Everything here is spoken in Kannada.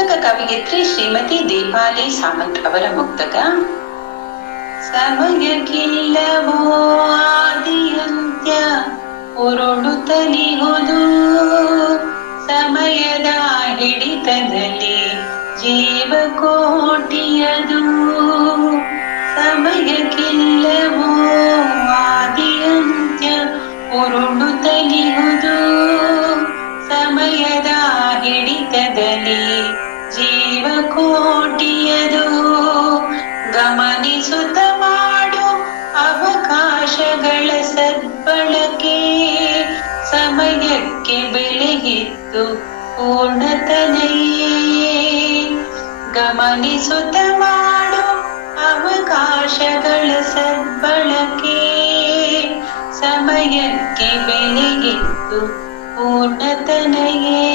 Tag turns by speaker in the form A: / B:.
A: ಮುಕ್ತಕ ಕವಿಯತ್ರಿ ಶ್ರೀಮತಿ ದೀಪಾಲಿ ಸಾಮಂತ್ ಅವರ ಮುಕ್ತಕ ಸಮಯಕ್ಕಿಲ್ಲವೋ ಆದಿಯಂತ್ಯ ಉರುಳುತ್ತಲಿಹುದು ಸಮಯದ ಹಿಡಿತದಲ್ಲಿ ಜೀವಕೋಟಿಯದು ಸಮಯಕ್ಕಿಲ್ಲವೋ ಆದಿಯಂತ್ಯ ಉರುಳುತ್ತಲಿಹುದು ಜೀವಕೋಟಿಯದು ಗಮನಿಸುತ್ತ ಮಾಡು ಅವಕಾಶಗಳ ಸದ್ಬಳಕೆ. ಸಮಯಕ್ಕೆ ಬೆಲೆಗಿತ್ತು ಪೂರ್ಣತನೆಯೇ. ಗಮನಿಸುತ್ತ ಮಾಡು ಅವಕಾಶಗಳ ಸದ್ಬಳಕೆ. ಸಮಯಕ್ಕೆ ಬೆಲೆಗಿತ್ತು ಪೂರ್ಣತನೆಯೇ.